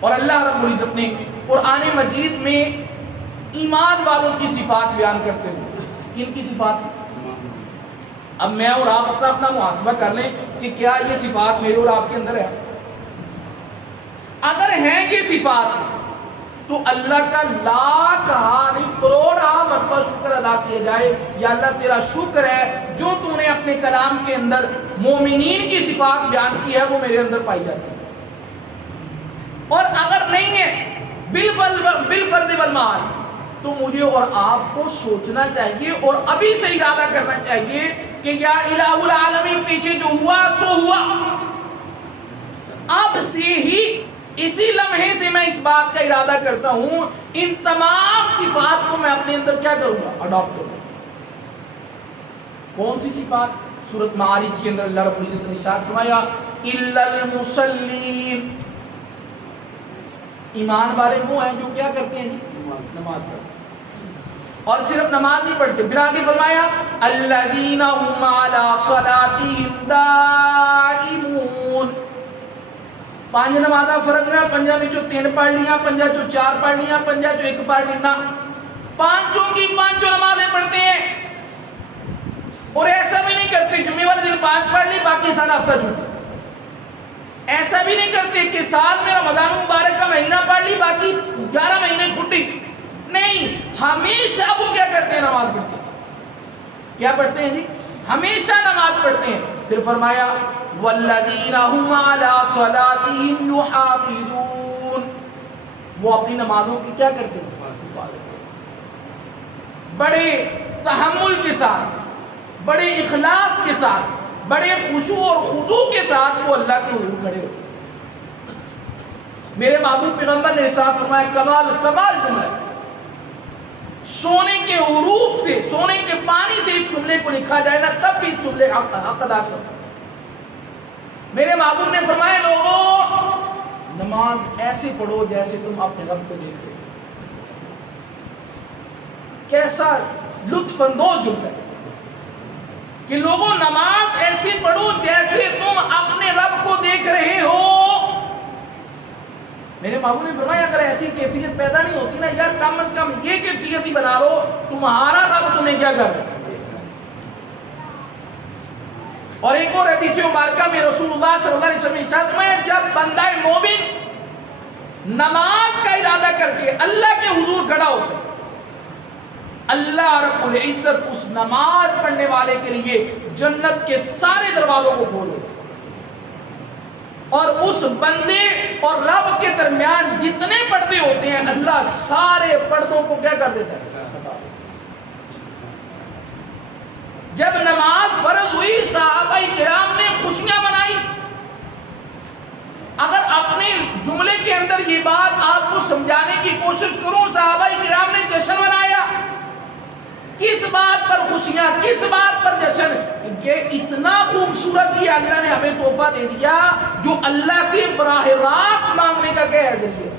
اور اللہ رب العزت نے قرآن مجید میں ایمان والوں کی صفات بیان کرتے ہوئے، کن کی صفات؟ اب میں اور آپ اپنا محاسبہ کر لیں کہ کیا یہ صفات میرے اور آپ کے اندر ہے؟ اگر ہیں یہ صفات تو اللہ کا لاکھ نہیں کروڑ مرتبہ شکر ادا کیا جائے، یا اللہ تیرا شکر ہے جو تو نے اپنے کلام کے اندر مومنین کی صفات بیان کی ہے وہ میرے اندر پائی جاتی ہے۔ اور اگر نہیں ہے بالفرض والمحال تو مجھے اور آپ کو سوچنا چاہیے اور ابھی سے ارادہ کرنا چاہیے کہ یا الہ العالمین پیچھے جو ہوا سو ہوا، اب سے ہی اسی لمحے سے میں اس بات کا ارادہ کرتا ہوں ان تمام صفات کو میں اپنے اندر کیا کروں گا؟ اڈاپٹ کروں گا۔ کون سی صفات؟ سورۃ معارج کے اندر اللہ رب العزت نے ارشاد فرمایا الا المصلین، ایمان والے وہ ہیں جو کیا کرتے ہیں جی؟ نماز پڑھتے ہیں، اور صرف نماز نہیں پڑھتے، پھر آگے فرمایا الذین هم علی صلاتهم دائمون، 5 نمازاں فرض ہیں، 5 میں جو 3 پڑھ لیا، 5 جو 4 پڑھ لیا، 5 جو 1 پڑھ لینا، 5 کی 5 نمازیں پڑھتے ہیں، اور ایسا بھی نہیں کرتے جمعے والے دن 5 پڑھ لی باقی سارا ہفتہ چھٹی، ایسا بھی نہیں کرتے کہ سال میں رمضان مبارک کا مہینہ پڑھ لی باقی 11 مہینے چھٹی، نہیں، ہمیشہ وہ کیا کرتے ہیں؟ نماز پڑھتے ہیں۔ کیا پڑھتے ہیں جی؟ ہمیشہ نماز پڑھتے ہیں۔ پھر فرمایا والذین هم علی صلاتهم یحافظون، وہ اپنی نمازوں کی کیا کرتے ہیں؟ بڑے تحمل کے ساتھ، بڑے اخلاص کے ساتھ، بڑے خشوع اور خضوع کے ساتھ وہ اللہ کے حضور کھڑے ہوتے ہیں۔ میرے محبوب پیغمبر نے ارشاد فرمایا کمال جملہ، سونے کے حروف سے، سونے کے پانی سے اس جملے کو لکھا جائے نا تب بھی اس جملے حق ادا نہیں ہوتا۔ میرے محبوب نے فرمایا لوگوں نماز ایسے پڑھو جیسے تم اپنے رب کو دیکھ رہے ہو۔ کیسا لطف اندوز جملہ ہے کہ لوگوں نماز ایسی پڑھو جیسے تم اپنے رب کو دیکھ رہے ہو۔ میرے محبوب نے فرمایا اگر ایسی کیفیت پیدا نہیں ہوتی نا یار، کم از کم یہ کیفیت ہی بنا لو تمہارا رب تمہیں کیا کر رہا ہے۔ اور ایک اور حدیث مبارکہ میں رسول اللہ صلی اللہ علیہ وسلم ارشاد فرمایا جب بندہ مومن نماز کا ارادہ کر کے اللہ کے حضور کھڑا ہوتا ہے، اللہ رب العزت اس نماز پڑھنے والے کے لیے جنت کے سارے دروازوں کو کھولے، اور اس بندے اور رب کے درمیان جتنے پردے ہوتے ہیں اللہ سارے پردوں کو کیا کر دیتا ہے؟ جب نماز فرض ہوئی صحابہ کرام نے خوشیاں منائی۔ اگر اپنے جملے کے اندر یہ بات آپ کو سمجھانے کی کوشش کروں، صحابہ کرام نے جشن منایا، کس بات پر خوشیاں، کس بات پر جشن؟ یہ اتنا خوبصورت یہ اللہ نے ہمیں تحفہ دے دیا جو اللہ سے براہ راست مانگنے کا کیا ہے ذریعہ،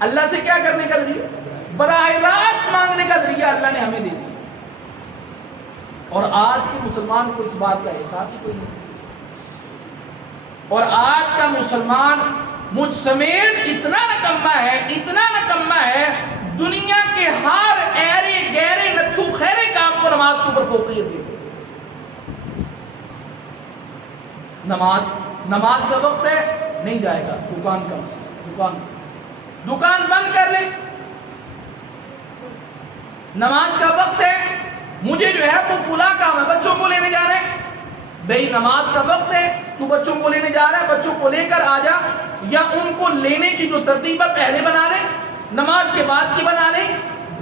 اللہ سے کیا کرنے کا ذریعہ؟ براہ راست مانگنے کا ذریعہ اللہ نے ہمیں دے دیا۔ اور آج کے مسلمان کو اس بات کا احساس ہی کوئی نہیں، اور آج کا مسلمان مجھ سمیت اتنا نکمہ ہے دنیا کے ہر ایرے گہرے نتھو خیرے کام کو نماز کے اوپر فوقیت دے۔ نماز کا وقت ہے نہیں جائے گا، دکان کا مسئلہ، دکان بند کر لے۔ نماز کا وقت ہے، مجھے جو ہے وہ فلاں کام ہے، بچوں کو لینے جا رہے ہیں، بھئی نماز کا وقت ہے، تو بچوں کو لینے جا رہا ہے، بچوں کو لے کر آ جا، یا ان کو لینے کی جو ترتیب ہے پہلے بنا لے، نماز کے بعد کی بنا لے۔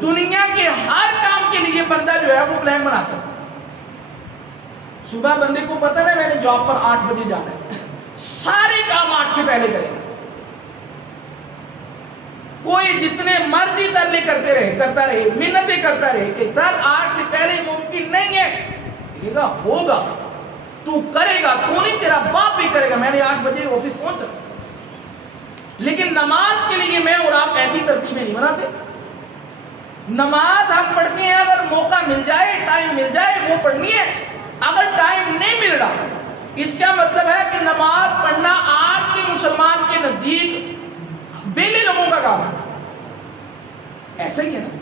دنیا کے ہر کام کے لیے بندہ جو ہے وہ پلان بناتا ہے۔ صبح بندے کو پتہ ہے میں نے جاب پر 8 بجے جانا ہے، سارے کام 8 سے پہلے کرے گا، کوئی جتنے مرضی ترلے کرتا رہے، منتیں کرتا رہے کہ سر 8 سے پہلے ممکن نہیں ہے، کہے گا ہوگا، تو کرے گا، تو نہیں تیرا باپ بھی کرے گا، میں نے 8 بجے آفس پہنچا۔ لیکن نماز کے لیے میں اور آپ ایسی ترتیبیں نہیں بناتے۔ نماز ہم پڑھتے ہیں اگر موقع مل جائے، ٹائم مل جائے وہ پڑھنی ہے، اگر ٹائم نہیں مل رہا اس کا مطلب ہے کہ نماز پڑھنا آج کے مسلمان کے نزدیک بیلے لوگوں کا کام ہے. ایسا ہی ہے نا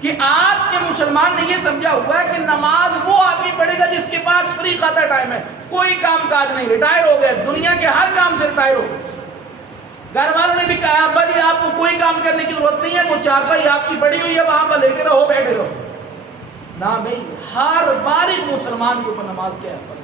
کہ آج کے مسلمان نے یہ سمجھا ہوا ہے کہ نماز وہ آدمی پڑھے گا جس کے پاس فری خاطر ٹائم ہے, کوئی کام کاج نہیں, ریٹائر ہو گئے, دنیا کے ہر کام سے ریٹائر ہو. گھر والوں نے بھی کہا ابا جی آپ کو کوئی کام کرنے کی ضرورت نہیں ہے, وہ چارپائی آپ کی پڑی ہوئی ہے وہاں پر لیٹے رہو بیٹھے رہو. نہ بھائی, ہر باریک مسلمان کے اوپر نماز کیا ہے؟